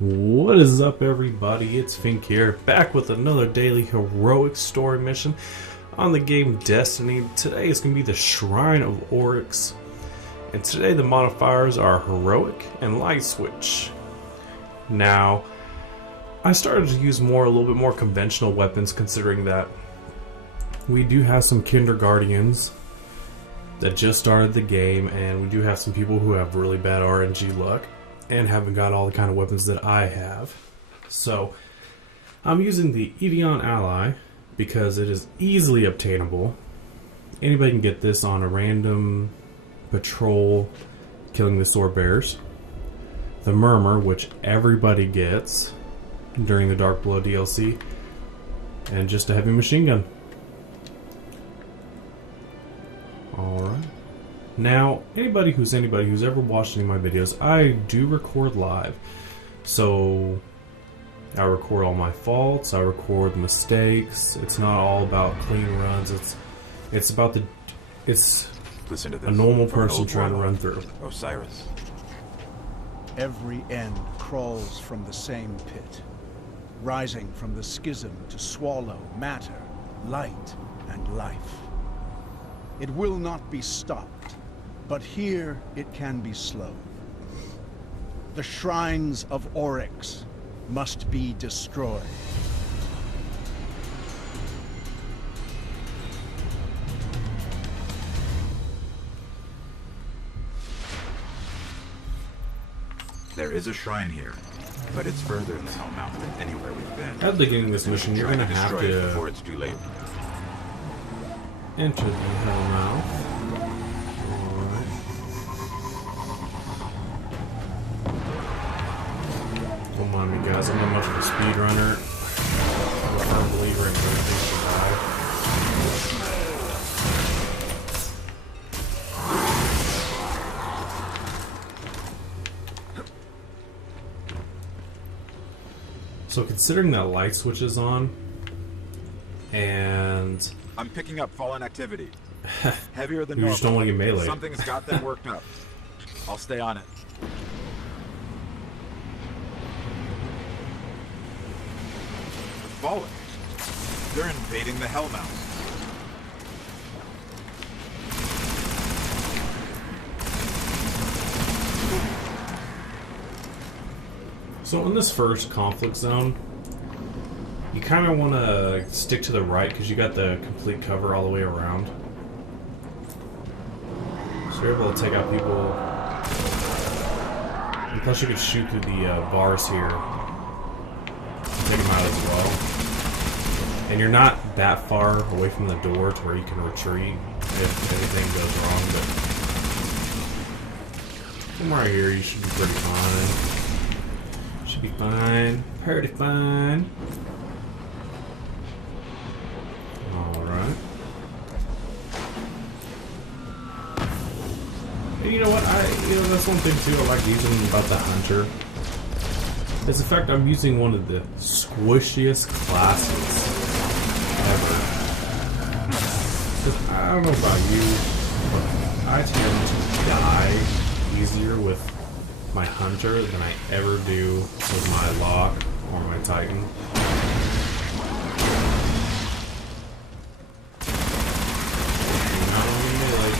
What is up, everybody? It's Fink here, back with another daily heroic story mission on the game Destiny. Today is going to be the Shrine of Oryx, and today the modifiers are heroic and light switch. Now, I started to use a little bit more conventional weapons, considering that we do have some kindergartens that just started the game, and we do have some people who have really bad RNG luck and haven't got all the kind of weapons that I have. So I'm using the Evian Ally because it is easily obtainable. Anybody can get this on a random patrol killing the sword bears. The Murmur, which everybody gets during the Dark Blood DLC, and just a heavy machine gun. Alright. Now, anybody who's ever watched any of my videos, I do record live. So, I record all my faults, I record mistakes. It's not all about clean runs, it's about Listen to this. a normal person trying to run through. Osiris. Every end crawls from the same pit, rising from the schism to swallow matter, light, and life. It will not be stopped, but here it can be slowed. The shrines of Oryx must be destroyed. There is a shrine here, but it's further in the Hellmouth than anywhere we've been. At the beginning of this mission, you're going to have destroy it to before it's too late. enter the Hellmouth. Alright. Don't mind me, guys. I'm not much of a speedrunner. I'm a firm believer in doing things to die. So considering that light switch is on, and I'm picking up fallen activity. Heavier than you normal. just don't want to get melee. Something's got them worked up. I'll stay on it. The fallen. They're invading the Hellmouth. So in this first conflict zone, you kind of want to stick to the right because you got the complete cover all the way around. So you're able to take out people. And plus you could shoot through the bars here and take them out as well. And you're not that far away from the door to where you can retreat if anything goes wrong. But from right here, you should be pretty fine. Should be fine. Pretty fine. Alright. And you know what? That's one thing too I like using about the Hunter. Is the fact I'm using one of the squishiest classes ever. 'Cause I don't know about you, but I tend to die easier with my Hunter than I ever do with my Lock or my Titan. Not only melee.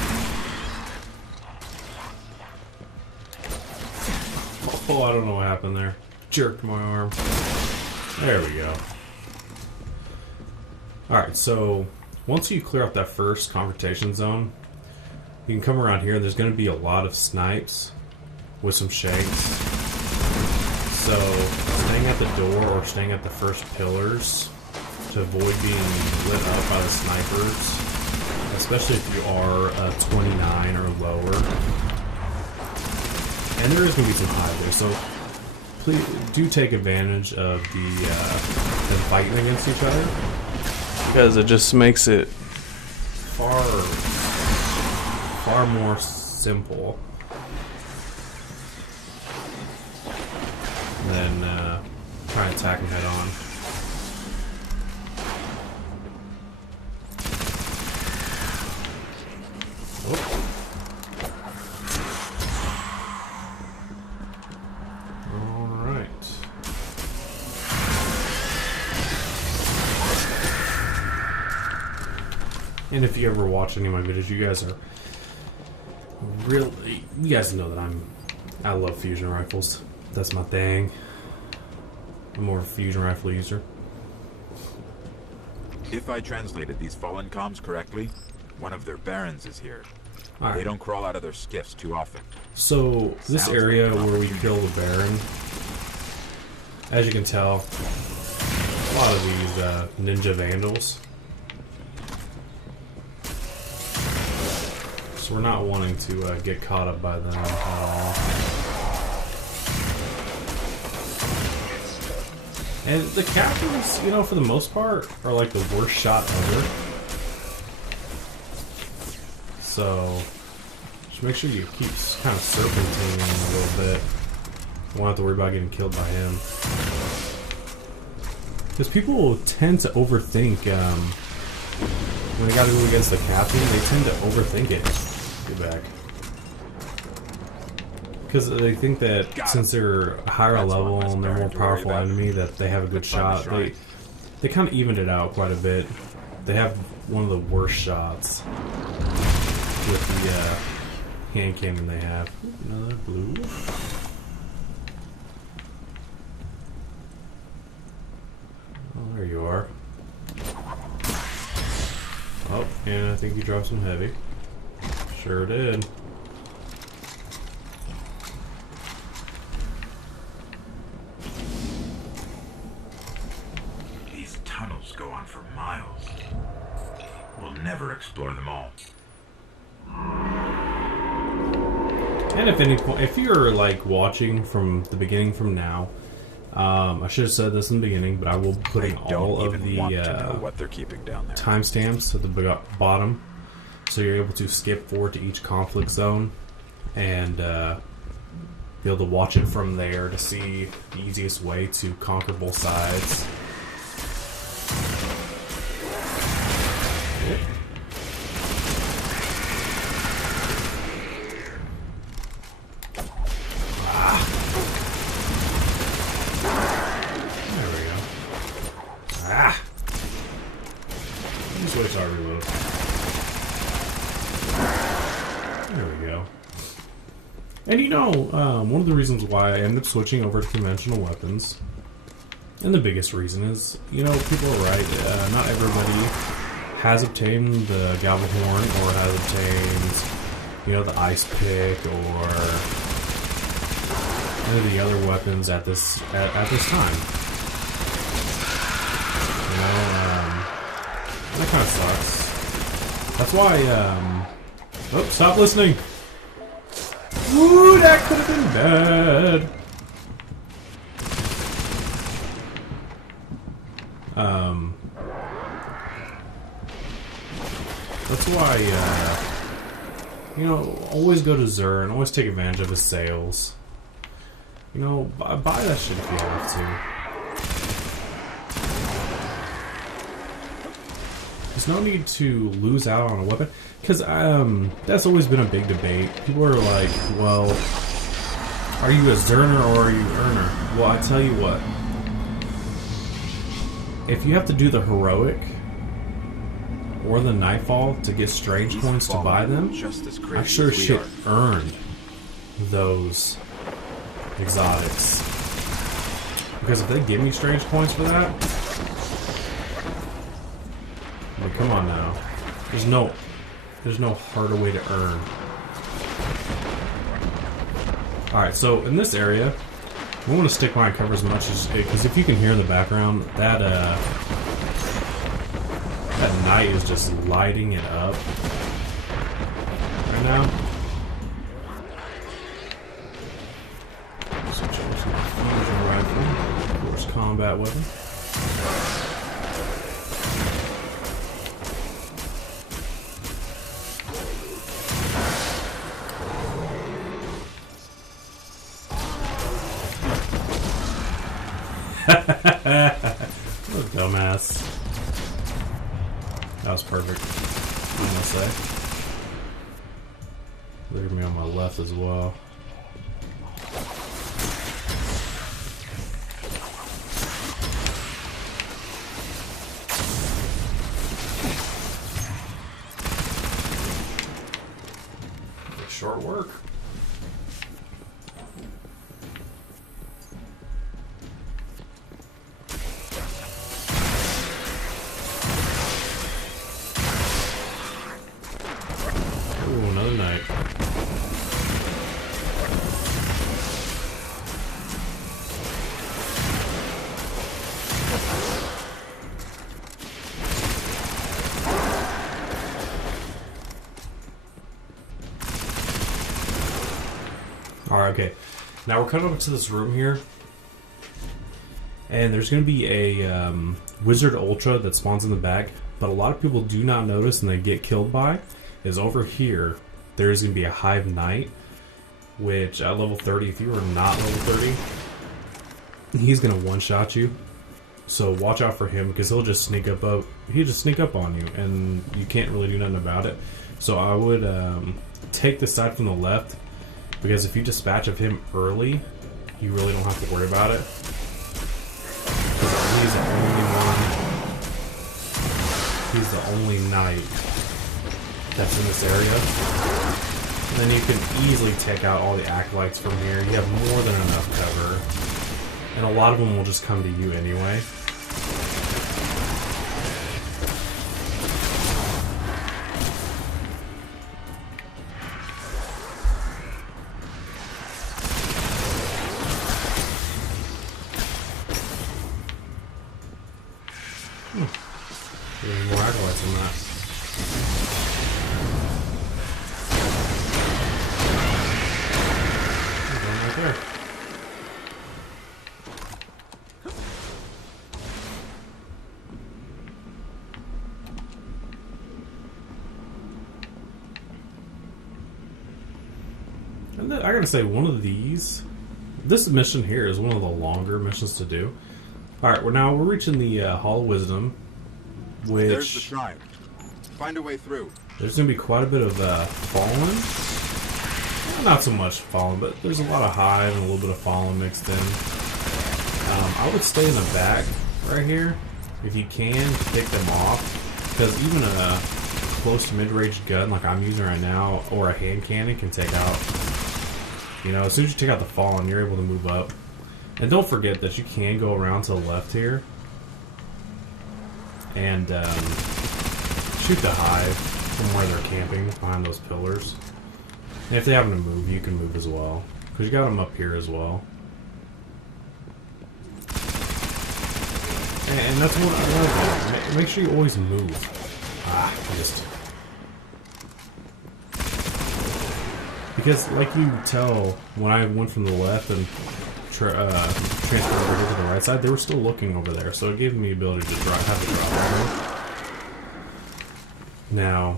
Oh, I don't know what happened there. Jerked my arm. There we go. Alright, so once you clear out that first confrontation zone, you can come around here and there's going to be a lot of snipes with some shanks. So staying at the door or staying at the first pillars to avoid being lit up by the snipers, especially if you are 29 or lower. And there is going to be some highways, so please do take advantage of the fighting against each other, because it just makes it far more simple than try and attack them head on. Oh. Alright. And if you ever watch any of my videos, you guys are really, you guys know that I love fusion rifles. That's my thing. I'm more of a fusion rifle user. If I translated these fallen comms correctly, one of their barons is here. All They right. don't crawl out of their skiffs too often. So this Sounds area like an where we opportunity. kill the Baron, as you can tell, a lot of these ninja vandals. So we're not wanting to get caught up by them at all. And the captains, you know, for the most part, are like the worst shot ever. So just make sure you keep kind of serpentining a little bit. You won't have to worry about getting killed by him. Because people tend to overthink when they gotta go against the captain, they tend to overthink it. Get back. Because they think that since they're a higher That's one level less and they're more baron to worry powerful about. enemy, that they have a good Find the shot. shrine. They kind of evened it out quite a bit. They have one of the worst shots with the hand cannon they have. Another blue. Oh, there you are. Oh, and I think you dropped some heavy. Sure did. These tunnels go on for miles. We'll never explore them all. And if any point, if you're like watching from the beginning from now, I should have said this in the beginning, but I will put in I don't all of even the want to know what they're keeping down there. timestamps at the bottom, so you're able to skip forward to each conflict zone and be able to watch it from there to see the easiest way to conquer both sides. There we go. Ah! Just wait till I reload. There we go. And you know, one of the reasons why I ended up switching over to conventional weapons, and the biggest reason is, you know, people are right. Not everybody has obtained the Galvahorn or has obtained, you know, the Ice Pick or any of the other weapons at this time. You know, that kind of sucks. That's why, oh, stop listening! Ooh, that could have been bad! That's why, you know, always go to Zur and always take advantage of his sales. You know, buy that shit if you have to. There's no need to lose out on a weapon, because that's always been a big debate. People are like, well, are you a Zerner or are you Earner? Well, I tell you what. If you have to do the heroic or the nightfall to get strange These coins to fallen buy them, just as I crazy sure as we shit are. earned those exotics. Because if they give me strange coins for that, I mean, come on now. There's no harder way to earn. Alright, so in this area, I want to stick my cover as much as, because if you can hear in the background, that night is just lighting it up right now. Switch over to the fusion rifle, of course, combat weapon. What a dumbass. That was perfect, I'm gonna say. They're gonna be on my left as well. short work. Ooh, another night. Alright, okay. Now we're coming up to this room here. And there's going to be a Wizard Ultra that spawns in the back. But a lot of people do not notice and they get killed by is over here. There's going to be a Hive Knight. Which at level 30, if you are not level 30, he's going to one-shot you. So watch out for him because he'll just sneak up on you. And you can't really do nothing about it. So I would take the side from the left. Because if you dispatch of him early, you really don't have to worry about it. He's the only one. He's the only knight that's in this area. And then you can easily take out all the acolytes from here. You have more than enough cover. And a lot of them will just come to you anyway. There's more acolytes than that. There's one right there. And then, I gotta say, one of these, this mission here is one of the longer missions to do. Alright, we're reaching the Hall of Wisdom. Which there's the shrine. Find a way through. There's going to be quite a bit of fallen. Well, not so much fallen, but there's a lot of hive and a little bit of fallen mixed in. I would stay in the back right here if you can pick them off, because even a close to mid-range gun like I'm using right now or a hand cannon can take out. You know, as soon as you take out the fallen, you're able to move up. And don't forget that you can go around to the left here and shoot the hive from where they're camping behind those pillars. And if they happen to move, you can move as well, because you got them up here as well. And that's what I like. Make sure you always move. Because like you tell, when I went from the left and transferred over here to the right side, they were still looking over there, so it gave me the ability to have a drop on them. Now,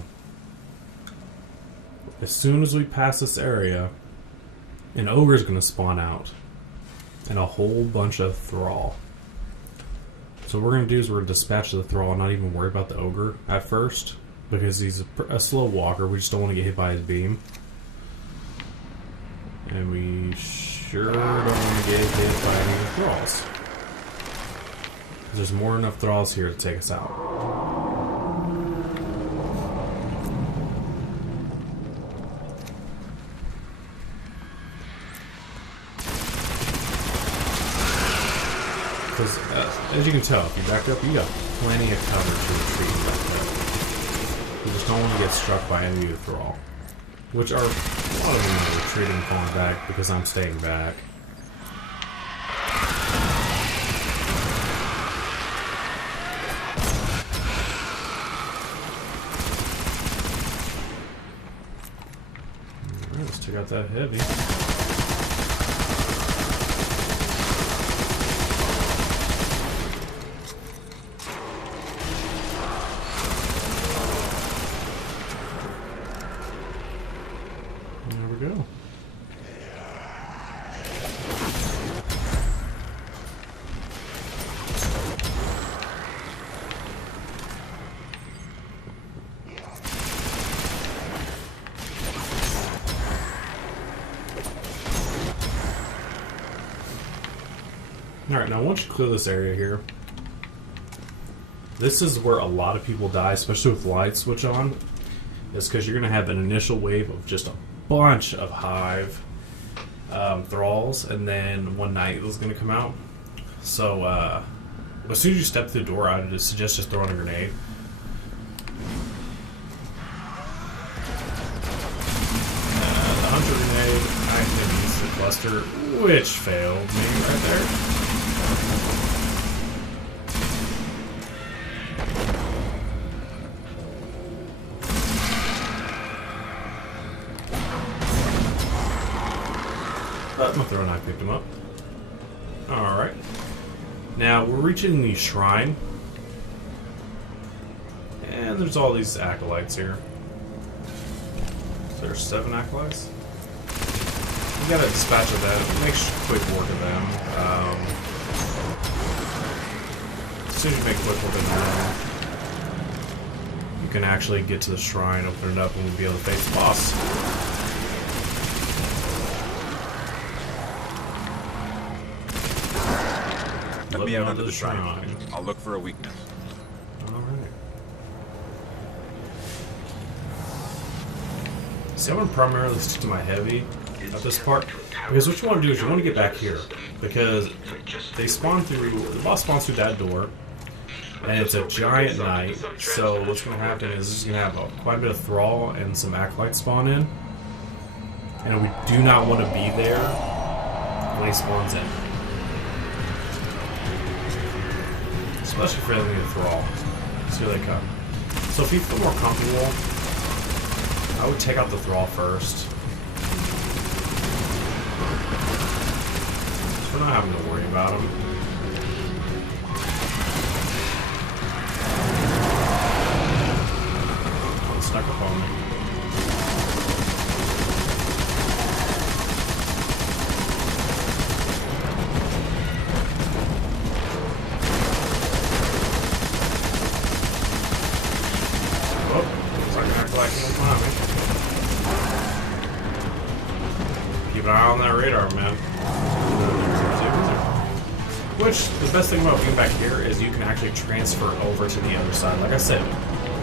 as soon as we pass this area, an ogre is going to spawn out, and a whole bunch of thrall. So what we're going to do is we're going to dispatch the thrall and not even worry about the ogre at first, because he's a slow walker. We just don't want to get hit by his beam. And we sure don't want to get hit by any of the thralls. There's more than enough thralls here to take us out. Because, as you can tell, if you back up, you got plenty of cover to retreat back up. You just don't want to get struck by any of the thrall. Which are, a lot of them are retreating and falling back because I'm staying back. Alright, let's check out that heavy. Go. Alright, now once you clear this area here, this is where a lot of people die, especially with light switch on. It's because you're going to have an initial wave of just a bunch of hive thralls, and then one knight was going to come out. So as soon as you step through the door, I would suggest just throwing a grenade. The hunter grenade, I accidentally used the cluster, which failed me right there. But my throw knife picked him up. Alright. Now we're reaching the shrine. And there's all these acolytes here. So there's 7 acolytes. We gotta dispatch of them. Make quick work of them. As soon as you make quick work of them, you can actually get to the shrine, open it up, and we'll be able to face the boss. Let me out onto the shrine. I'll look for a weakness. Alright. See, I'm going to primarily stick to my heavy at this part. Because what you want to do is you want to get back here. Because they spawn through, the boss spawns through that door. And it's a giant knight. So what's going to happen is it's going to have quite a bit of thrall and some acolytes spawn in. And we do not want to be there when he spawns in. Especially for enemy to thrall. See where they come. So if you feel more comfortable, I would take out the thrall first. We're not having to worry about them. Oh, it snuck up on me. Keep an eye on that radar, man. Which, the best thing about being back here is you can actually transfer over to the other side. Like I said,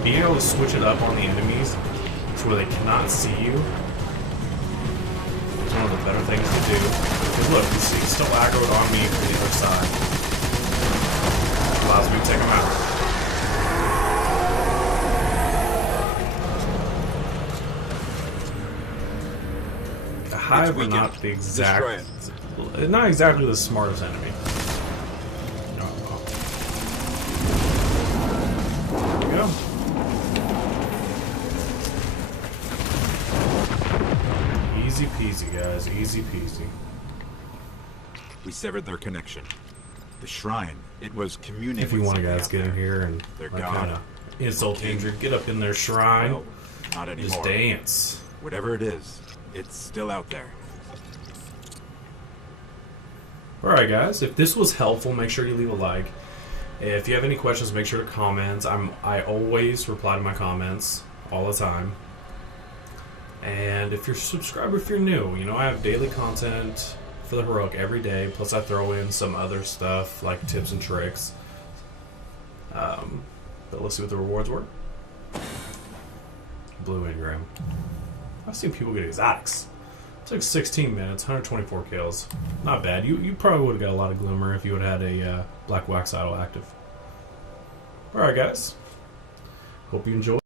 being able to switch it up on the enemies to where they cannot see you is one of the better things to do. Because look, you see, he's still aggroed on me from the other side. Allows me to take him out. Hive are not the exact, not exactly the smartest enemy. There we go. Easy peasy, guys. Easy peasy. We severed their connection. The shrine. It was communicating. If you want to, guys, get in here and kind of insult Andrew, get up in their shrine. Well, not anymore. Just dance. Whatever it is. It's still out there. Alright guys, if this was helpful, make sure you leave a like. If you have any questions, make sure to comment. I always reply to my comments all the time. And if you're a subscriber, if you're new, you know, I have daily content for the heroic every day, plus I throw in some other stuff like tips and tricks. But let's see what the rewards were. Blue engram. I've seen people get exotics. It took 16 minutes, 124 kills. Not bad. You probably would have got a lot of glimmer if you would have had a black wax idol active. Alright guys. Hope you enjoyed.